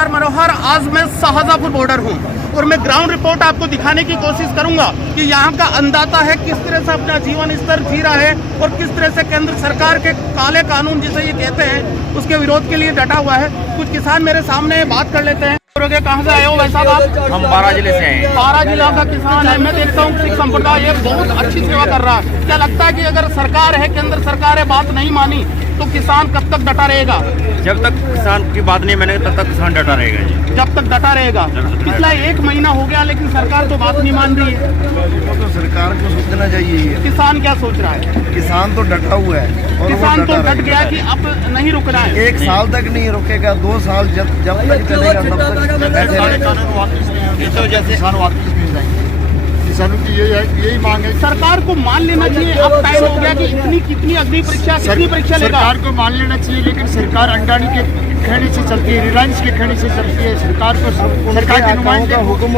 नमस्कार मनोहर, आज मैं शाहजहाँपुर बॉर्डर हूँ और मैं ग्राउंड रिपोर्ट आपको दिखाने की कोशिश करूंगा कि यहाँ का अंदाता है किस तरह से अपना जीवन स्तर जी रहा है और किस तरह से केंद्र सरकार के काले कानून जिसे ये कहते हैं उसके विरोध के लिए डटा हुआ है। कुछ किसान मेरे सामने बात कर लेते हैं। कहाँ से आए हो भाई साहब आप? हम 12 जिले से हैं। 12 जिला का किसान है। मैं देखता हूँ सिख संप्रदाय ये बहुत अच्छी सेवा कर रहा है। क्या लगता है कि अगर सरकार है, केंद्र सरकार है, बात नहीं मानी तो किसान कब तक डटा रहेगा? जब तक किसान की बात नहीं मानेगा तब तक किसान डटा रहेगा जी। जब तक डटा रहेगा। पिछला 1 महीना हो गया लेकिन सरकार तो बात नहीं मान रही है। तो सरकार को सोचना चाहिए। किसान क्या सोच रहा है? किसान तो डटा हुआ है और किसान तो डट गया कि अब नहीं रुकना है। 1 साल तक नहीं रुकेगा, 2 साल जब तक चलेगा तब तक बैठे रहेगा। इस वजह से किसान वापस नहीं जाएंगे। किसानों की यही मांग है। सरकार को मान लेना चाहिए। अब टाइम हो गया कि कितनी अग्नि परीक्षा लेगा। सरकार को मान लेना चाहिए, लेकिन सरकार अंडानी के कहने से चलती है, रिलायंस के कहने से चलती है। सरकार को सरकार के नुमाइंदे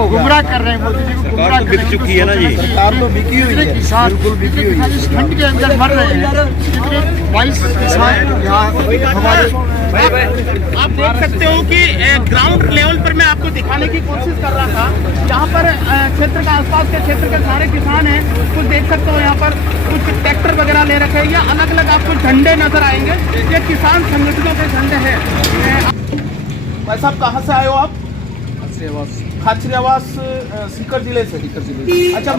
गुमराह कर रहे हैं, मोदी जी को गुमराह कर रहे हैं। चुकी है ना जी। सरकार तो बिकी हुई है, किसान बिल्कुल बिकी हुई है। इस ठंड के अंदर मर रहे हैं। कितने 22 किसान यहाँ हमारे आप देख सकते हो कि ग्राउंड लेवल पर मैं आपको दिखाने की कोशिश कर रहा था। यहाँ पर क्षेत्र का आसपास के क्षेत्र के सारे किसान हैं। कुछ देख सकते हो यहाँ पर कुछ ट्रैक्टर वगैरह ले रखे हैं या अलग अलग आपको झंडे नजर आएंगे। ये किसान संगठनों के झंडे हैं। भाई साहब कहाँ से आए हो आप? खाचरियावास सीकर जिले से। अच्छा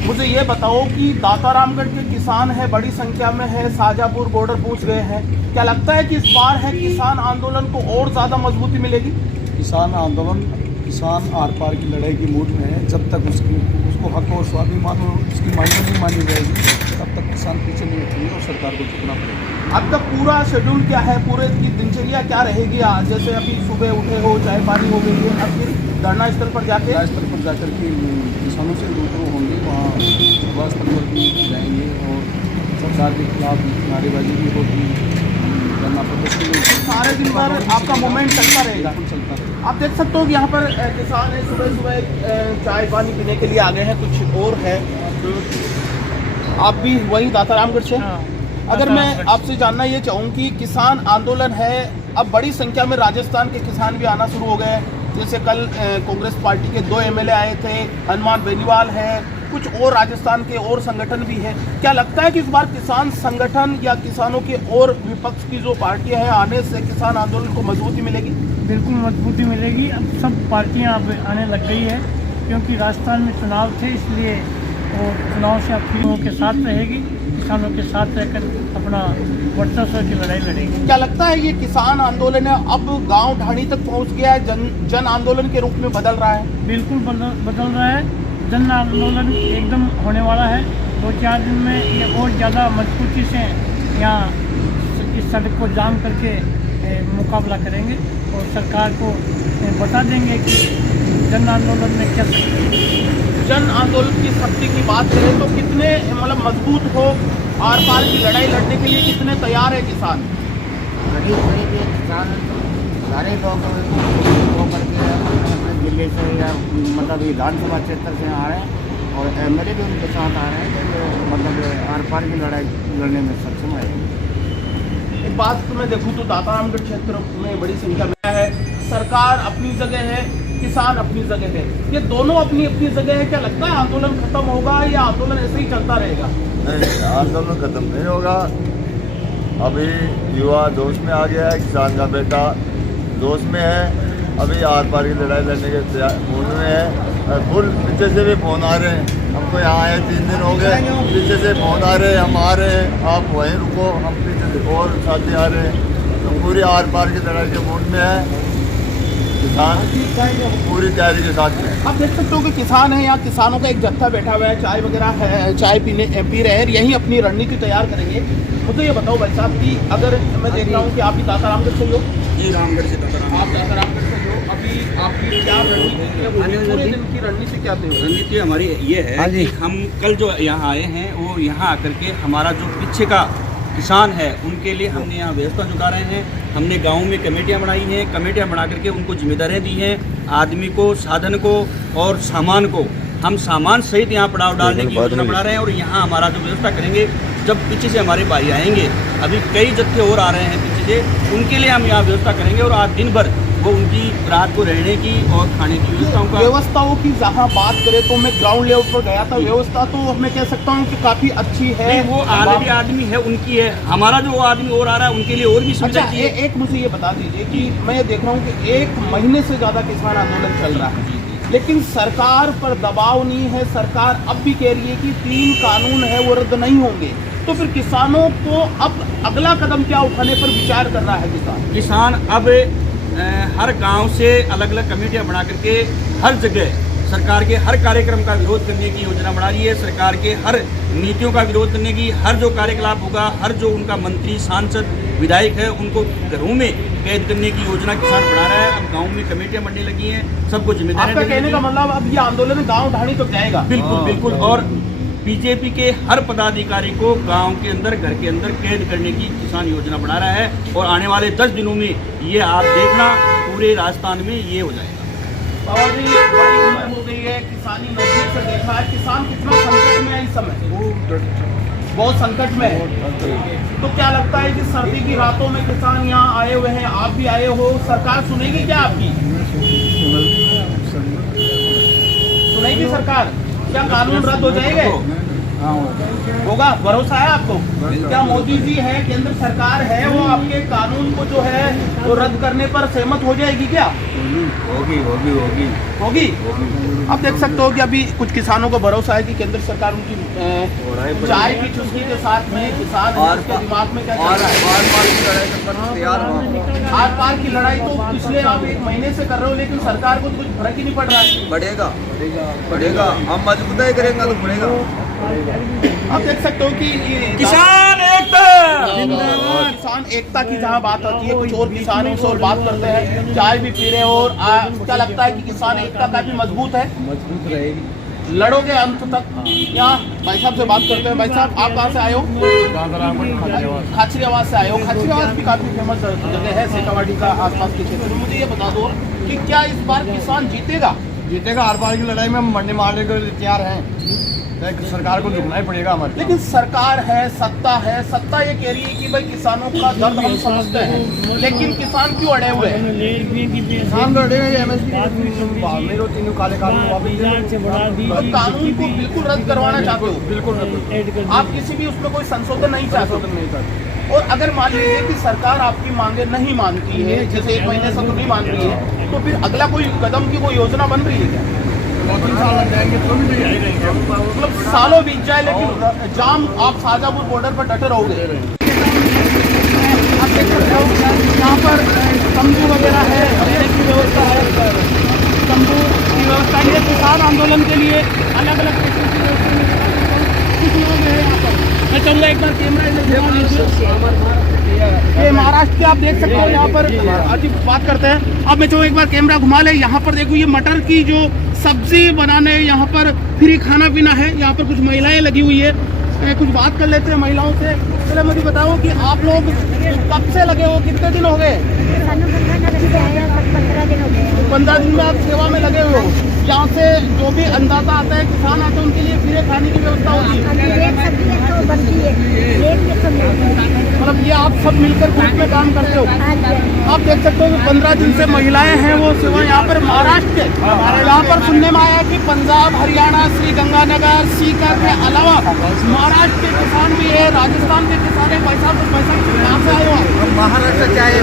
मुझे ये बताओ कि दातारामगढ़ के किसान है, बड़ी संख्या में है, शाहजहाँपुर बॉर्डर पहुंच गए हैं। क्या लगता है कि इस बार है किसान आंदोलन को और ज्यादा मजबूती मिलेगी? किसान आंदोलन, किसान आर पार की लड़ाई की मूड में है। जब तक उसको हक और स्वाभिमान और उसकी मांगें नहीं मानी जाएगी तब तक किसान पीछे नहीं हटेंगे और सरकार को झुकना पड़ेगा। आपका पूरा शेड्यूल क्या है? पूरे की दिनचर्या क्या रहेगी? आज जैसे अभी सुबह उठे हो, चाय पानी हो गई है, अब फिर धरना स्थल पर जाकर के किसानों से रूबरू होंगे, वहाँ सभा स्थल पर भी जाएंगे और सरकार के खिलाफ नारेबाजी भी होगी, धरना प्रदर्शन भी। सारे दिन भर आपका मूवमेंट चलता रहेगा? चलता रहेगा। आप देख सकते हो कि यहाँ पर किसान है, सुबह सुबह चाय पानी पीने के लिए आ गए हैं। कुछ और है, आप भी वही दातारामगढ़ से? अगर मैं आपसे जानना ये चाहूँ कि किसान आंदोलन है, अब बड़ी संख्या में राजस्थान के किसान भी आना शुरू हो गए हैं। जैसे कल कांग्रेस पार्टी के 2 MLA आए थे, हनुमान बेनीवाल है, कुछ और राजस्थान के और संगठन भी है। क्या लगता है कि इस बार किसान संगठन या किसानों के और विपक्ष की जो पार्टियां हैं आने से किसान आंदोलन को मजबूती मिलेगी? बिल्कुल मजबूती मिलेगी। अब सब पार्टियां अब आने लग गई है क्योंकि राजस्थान में चुनाव थे, इसलिए वो चुनाव से अब फिर के साथ रहेगी, किसानों के साथ रहकर अपना वर्चस्व की लड़ाई लड़ेगी। क्या लगता है ये किसान आंदोलन है अब गांव ढाणी तक पहुंच गया है, जन आंदोलन के रूप में बदल रहा है? बिल्कुल बदल रहा है। जन आंदोलन एकदम होने वाला है। 2-4 दिन में ये और ज़्यादा मजबूती से यहाँ इस सड़क को जाम करके मुकाबला करेंगे और सरकार को बता देंगे कि जन आंदोलन में क्या सकते। जन आंदोलन की शक्ति की बात करें तो कितने मतलब मजबूत हो, आर पार की लड़ाई लड़ने के लिए कितने तैयार है किसान? किसान सारे लोग करके अपने जिले से या मतलब विधानसभा क्षेत्र से आ रहे हैं और MLA भी उनके साथ आ रहे हैं जो मतलब आर पार की लड़ाई लड़ने में सक्षम है। एक बात तो मैं देखूँ तो दातारामगढ़ क्षेत्र में बड़ी संख्या में है, सरकार अपनी जगह है, किसान अपनी जगह है, ये दोनों अपनी अपनी जगह है। क्या लगता है आंदोलन खत्म होगा या आंदोलन ऐसे ही चलता रहेगा? नहीं, आंदोलन खत्म नहीं होगा। अभी युवा जोश में आ गया है, किसान का बेटा जोश में है। अभी आर पार की लड़ाई लड़ने के मूड में है। फुल पीछे से भी फोन आ रहे हैं, हमको यहाँ आए 3 दिन हो गए, पीछे से फोन आ रहे हैं, हम आ रहे हैं, आप वहीं रुको, हम पीछे से और साथी आ रहे हैं। तो पूरी आर पार की लड़ाई के मूड में है, किसान पूरी तैयारी के साथ में। आप देख सकते हो कि किसान है, यहाँ किसानों का एक जत्था बैठा हुआ है, चाय वगैरह है, चाय पी रहे हैं, यही अपनी रणनीति तैयार करेंगे। मुझे ये बताओ भाई साहब कि अगर मैं देख रहा हूँ कि आप भी दातारामगढ़ से हो? जी, रामगढ़ से आप दातारामगढ़ से हो, अभी आपकी क्या रणनीति है? पूरे दिन की रणनीति क्या थी? रणनीति हमारी ये है कि हम कल जो यहाँ आए हैं वो यहाँ आकर के हमारा जो पीछे का किसान है उनके लिए हमने यहाँ व्यवस्था जुटा रहे हैं। हमने गाँव में कमेटियाँ बनाई हैं, कमेटियाँ बना करके उनको जिम्मेदारियाँ दी हैं, आदमी को, साधन को और सामान को। हम सामान सहित यहाँ पड़ाव डालने की योजना बना रहे हैं और यहाँ हमारा जो व्यवस्था करेंगे। जब पीछे से हमारे भाई आएंगे, अभी कई जत्थे और आ रहे हैं पीछे थे, उनके लिए हम यहाँ व्यवस्था करेंगे और आज दिन भर वो उनकी रात को रहने की और खाने की व्यवस्थाओं की जहाँ बात करें तो मैं ग्राउंड लेवल पर गया था, व्यवस्था तो मैं कह सकता हूँ कि काफी अच्छी है। वो आदमी आदमी है उनकी है, हमारा जो आदमी और आ रहा है उनके लिए और भी सुविधा चाहिए। एक मुझे ये बता दीजिए कि मैं ये देख रहा हूँ कि 1 महीने से ज्यादा किसान आंदोलन चल रहा है, लेकिन सरकार पर दबाव नहीं है। सरकार अब भी कह रही है कि 3 कानून है वो रद्द नहीं होंगे, तो फिर किसानों को अब अगला कदम क्या उठाने पर विचार कर रहा है किसान अब हर गांव से अलग अलग कमेटियां बना करके हर जगह सरकार के हर कार्यक्रम का विरोध करने की योजना बना रही है। सरकार के हर नीतियों का विरोध करने की, हर जो कार्यकलाप होगा, हर जो उनका मंत्री सांसद विधायक है उनको घरों में कैद करने की योजना किसान बना रहा है। अब गांव में कमेटियां बनने लगी हैं, सबको जिम्मेदारी। आपका कहने का मतलब अब ये आंदोलन गाँव ढाणी तो जाएगा? बिल्कुल बिल्कुल। और बीजेपी के हर पदाधिकारी को गांव के अंदर, घर के अंदर कैद करने की किसान योजना बना रहा है और आने वाले 10 दिनों में ये आप देखना पूरे राजस्थान में ये हो जाएगा। और जी बड़ी उम्र हो गई है, किसानी नजदीक से देखा है, किसान कितना संकट में है इस समय, बहुत संकट में है। तो क्या लगता है कि सर्दी की रातों में किसान यहाँ आए हुए हैं, आप भी आए हो, सरकार सुनेगी क्या आपकी? सुनेगी सरकार? क्या कानून रद्द हो जाएंगे? होगा, भरोसा है आपको? क्या मोदी जी है, केंद्र सरकार है, वो आपके कानून को जो है वो रद्द करने पर सहमत हो जाएगी क्या? होगी। आप देख सकते हो कि अभी कुछ किसानों को भरोसा है कि केंद्र सरकार उनकी चाय की चुस्की के साथ में किसान के दिमाग में क्या चल रहा है? आर पार की लड़ाई तो पिछले आप 1 महीने से कर रहे हो, लेकिन सरकार को तो कुछ फर्क ही नहीं पड़ रहा है। बढ़ेगा, हम मजबूताई करेंगे तो बढ़ेगा। आप देख सकते हो कि किसान एकता, किसान एकता की जहाँ बात आती है, कुछ और किसानों से और बात करते हैं, चाय भी पी रहे हो, और क्या लगता है कि किसान एकता काफी मजबूत है? मजबूत रहेगी, लड़ोगे अंत तक। यहाँ भाई साहब से बात करते हैं। भाई साहब, आप कहाँ से आए हो? खाचरियावास से आए हो। खाचरियावास भी काफी फेमस जगह है सीतामढ़ी का आसपास के क्षेत्र में। मुझे ये बता दो कि क्या इस बार किसान जीतेगा? आर पार की लड़ाई में हम मरने मारने के लिए तैयार हैं, सरकार को झुकना ही पड़ेगा हमारे। लेकिन सरकार है, सत्ता ये कह रही है कि भाई किसानों का दर्द हम समझते हैं, लेकिन किसान क्यों अड़े हुए हैं? किसान तो अड़े हुए तीनों काले कानून कानून को बिल्कुल रद्द करवाना चाहते हो? बिल्कुल आप किसी भी उसमें कोई संशोधन नहीं चाहते? और अगर मान लीजिए कि सरकार आपकी मांगे नहीं मानती है, जैसे 1 महीने से तो नहीं मान रही है, तो फिर अगला कोई कदम की कोई योजना बन रही है क्या? 2-3 साल लग जाएंगे तो भी नहीं आएंगे, मतलब सालों बीत जाए, लेकिन जाम आप शाहजहाँपुर बॉर्डर पर डटे रहोगे। आप देख सकते हो यहाँ पर तंबू वगैरह है, रहने की व्यवस्था है, तंबू की व्यवस्था है। किसान आंदोलन के लिए अलग अलग किस्म की व्यवस्था कुछ लोग हैं यहाँ पर। मैं चलूँगा एक बार कैमरा ये महाराष्ट्र के आप देख सकते हो यहाँ पर अजीब बात करते हैं। अब मैं चाहूँ एक बार कैमरा घुमा ले। यहाँ पर देखो, ये मटर की जो सब्जी बनाने यहाँ पर फ्री खाना पीना है। यहाँ पर कुछ महिलाएं लगी हुई है, कुछ बात कर लेते हैं महिलाओं से। चलो मुझे बताओ कि आप लोग कब से लगे हो, कितने दिन हो गए? 15 दिन में आप सेवा में लगे हुए हो। यहाँ से जो भी अंदाजा आता है, किसान आते हैं, उनके लिए फ्री खाने की व्यवस्था होती है। मतलब ये आप सब मिलकर ग्रुप में काम करते हो। आप देख सकते हो कि 15 दिन से महिलाएं हैं वो सेवा यहाँ पर महाराष्ट्र के। यहाँ पर सुनने में आया कि पंजाब, हरियाणा, श्री गंगानगर, सीकर के अलावा महाराष्ट्र के किसान भी है, राजस्थान के किसान है। पैसा कहाँ से आए हो? महाराष्ट्र क्या है?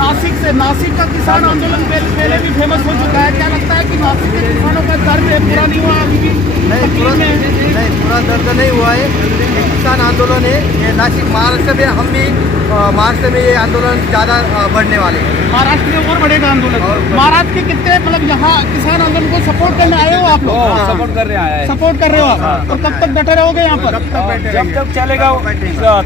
नासिक से। नासिक का किसान आंदोलन पहले भी फेमस हो चुका है। क्या लगता है कि नासिक के किसानों का दर्द पूरा नहीं हुआ अभी भी? नहीं, पूरा दर्द नहीं हुआ है। किसान आंदोलन है ये नासिक महाराष्ट्र में, हम भी महाराष्ट्र में ये आंदोलन ज़्यादा बढ़ने वाले हैं। महाराष्ट्र में और बढ़ेगा आंदोलन। महाराष्ट्र के कितने मतलब यहाँ किसान आंदोलन को सपोर्ट करने आए हो आप लोग? सपोर्ट कर रहे हो आप। और कब तक डटे रहोगे यहाँ पर? जब तक चलेगा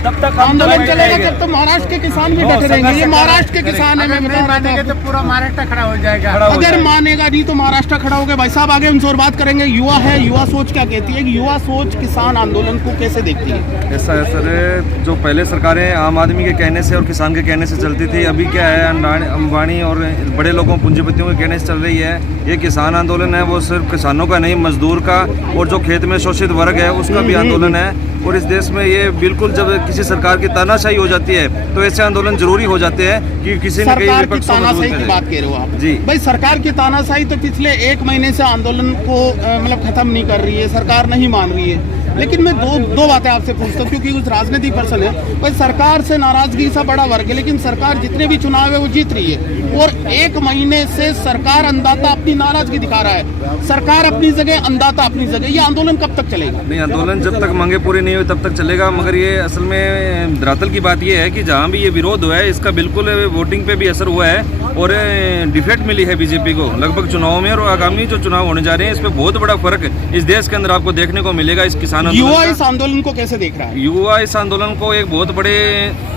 तब तक आंदोलन चलेगा, जब तो महाराष्ट्र के किसान भी डटे रहेंगे। ये महाराष्ट्र के किसान है, मैं बता रहा हूँ। तो पूरा महाराष्ट्र खड़ा हो जाएगा। अगर मानेगा नहीं तो महाराष्ट्र खड़ा हो गया। भाई साहब आगे उनसे और बात करेंगे। युवा है, युवा सोच क्या कहती है कि युवा सोच किसान आंदोलन को कैसे देखती है? ऐसा है सर, जो पहले सरकारें आम आदमी के कहने से और किसान के कहने से चलती थी, अभी क्या है अंबानी और बड़े लोगों पूंजीपतियों के कहने से चल रही है। ये किसान आंदोलन है वो सिर्फ किसानों का नहीं, मजदूर का और जो खेत में शोषित वर्ग है उसका भी आंदोलन है। और इस देश में ये बिल्कुल जब किसी सरकार की तानाशाही हो जाती है तो ऐसे आंदोलन जरूरी हो जाते हैं कि किसी न कहीं सरकार की विपक्ष को मजबूत तानाशाही की करे। बात कह रहे हो आप जी भाई, सरकार की तानाशाही तो पिछले 1 महीने से आंदोलन को मतलब खत्म नहीं कर रही है, सरकार नहीं मान रही है। लेकिन मैं दो बातें आपसे पूछता हूँ क्योंकि कुछ राजनीतिक पर्सन है। भाई सरकार से नाराजगी सा बड़ा वर्ग है, लेकिन सरकार जितने भी चुनाव है वो जीत रही है और 1 महीने से सरकार अंदाता अपनी नाराजगी दिखा रहा है। सरकार अपनी जगह, अंदाता अपनी जगह। ये आंदोलन कब तक चलेगा? नहीं, आंदोलन जब तक मांगे पूरी नहीं हुई तब तक चलेगा। मगर ये असल में धरातल की बात ये है कि जहाँ भी ये विरोध हुआ है इसका बिल्कुल वोटिंग पे भी असर हुआ है और डिफेक्ट मिली है बीजेपी को लगभग चुनाव में। और आगामी जो चुनाव होने जा रहे हैं इसमें बहुत बड़ा फर्क इस देश के अंदर आपको देखने को मिलेगा। इस किसान युवा इस आंदोलन को कैसे देख रहा है? युवा इस आंदोलन को एक बहुत बड़े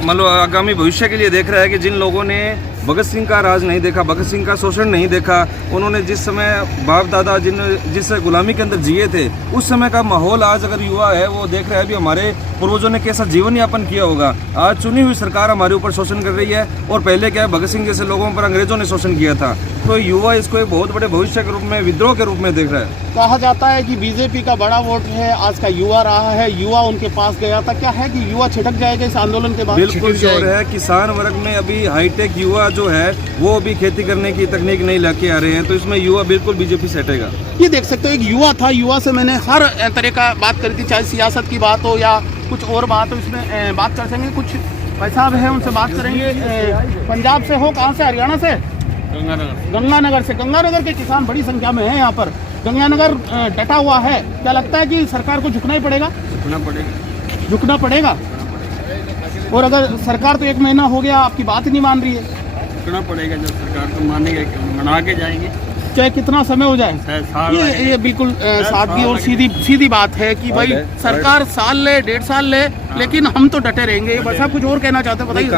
मतलब आगामी भविष्य के लिए देख रहा है कि जिन लोगों ने भगत सिंह का राज नहीं देखा, भगत सिंह का शोषण नहीं देखा, उन्होंने जिस समय बाप दादा जिस गुलामी के अंदर जिए थे उस समय का माहौल आज अगर युवा है वो देख रहा है भी हमारे पूर्वजों ने कैसा जीवन यापन किया होगा। आज चुनी हुई सरकार हमारे ऊपर शोषण कर रही है और पहले क्या है भगत सिंह जैसे लोगों पर अंग्रेजों ने शोषण किया था। तो युवा इसको एक बहुत बड़े भविष्य के रूप में, विद्रोह के रूप में देख रहा है। कहा जाता है कि बीजेपी का बड़ा वोट है आज का युवा रहा है, युवा उनके पास गया था। क्या है कि युवा छिटक जाएगा इस आंदोलन के बाद? बिल्कुल जोर है। किसान वर्ग में अभी हाईटेक युवा जो है वो अभी खेती करने की तकनीक नहीं लेके आ रहे हैं, तो इसमें युवा बिल्कुल बीजेपी से हटेगा। ये देख सकते हो एक युवा था, युवा से मैंने हर तरह का बात करी थी, चाहे सियासत की बात हो या कुछ और बात हो। इसमें बात कर सकेंगे, कुछ भाई साहब है उनसे बात करेंगे। पंजाब से हो, कहाँ से? हरियाणा से? गंगानगर से। गंगानगर के किसान बड़ी संख्या में है यहाँ पर। गंगानगर डटा हुआ है। क्या लगता है कि सरकार को झुकना ही पड़ेगा? झुकना पड़ेगा। और अगर सरकार तो 1 महीना हो गया आपकी बात ही नहीं मान रही है। झुकना पड़ेगा, जब सरकार तो मानेगा, मना के जाएंगे चाहे कितना समय हो जाए। ये बिल्कुल सादगी और सीधी बात है कि भाई सरकार साल ले, 1.5 साल ले, लेकिन हम तो डटे रहेंगे। बस आप कुछ और कहना चाहते हो बताइए।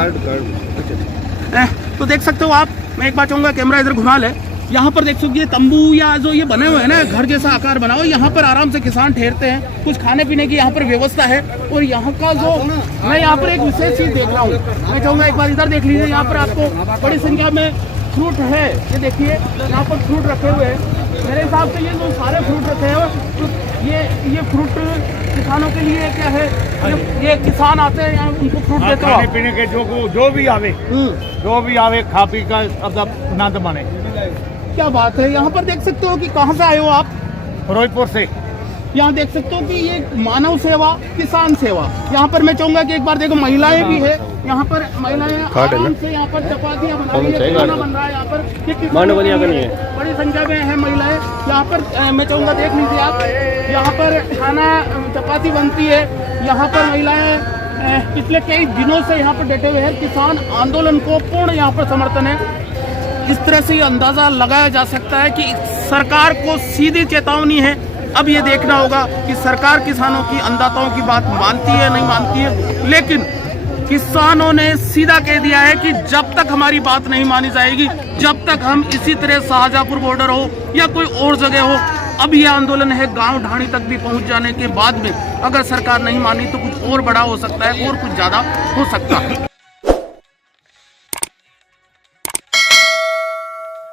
तो देख सकते हो आप, मैं एक बात चाहूँगा, कैमरा इधर घुमा ले। यहाँ पर देख सकते तंबू या जो ये बने हुए हैं ना, घर जैसा आकार बना हुआ, यहाँ पर आराम से किसान ठहरते हैं। कुछ खाने पीने की यहाँ पर व्यवस्था है। और यहाँ का जो मैं यहाँ पर एक विशेष चीज़ देख रहा हूँ, मैं चाहूँगा एक बार इधर देख लीजिए। यहाँ पर आपको बड़ी संख्या में फ्रूट है, ये देखिए यहाँ पर फ्रूट रखे हुए हैं। मेरे हिसाब से ये जो सारे फ्रूट रखे हैं ये फ्रूट किसानों के लिए क्या है? ये किसान आते हैं यहाँ, उनको फ्रूट देते हो? खाने पीने के जो भी आवे खा पी का आनंद माने। क्या बात है। यहाँ पर देख सकते हो कि कहाँ से आए हो आप? फिरोजपुर से। यहाँ देख सकते हो कि ये मानव सेवा, किसान सेवा। यहाँ पर मैं चाहूंगा कि एक बार देखो महिलाएं भी है यहाँ पर। महिलाएं आराम से यहाँ पर चपातियाँ बना रही है, खाना बन रहा है यहाँ पर। बड़ी संख्या में है महिलाएं यहाँ पर। मैं चाहूंगा देख लीजिए आप, यहाँ पर खाना चपाती बनती है। यहाँ पर महिलाएं पिछले कई दिनों से यहाँ पर डटे हुए हैं। किसान आंदोलन को पूर्ण यहाँ पर समर्थन है। इस तरह से अंदाजा लगाया जा सकता है कि सरकार को सीधी चेतावनी है। अब ये देखना होगा कि सरकार किसानों की, अन्नदाताओं की बात मानती है नहीं मानती है। लेकिन किसानों ने सीधा कह दिया है कि जब तक हमारी बात नहीं मानी जाएगी, जब तक हम इसी तरह शाहजहांपुर बॉर्डर हो या कोई और जगह हो, अब ये आंदोलन है गांव ढाणी तक भी पहुंच जाने के बाद में अगर सरकार नहीं मानी तो कुछ और बड़ा हो सकता है और कुछ ज्यादा हो सकता है।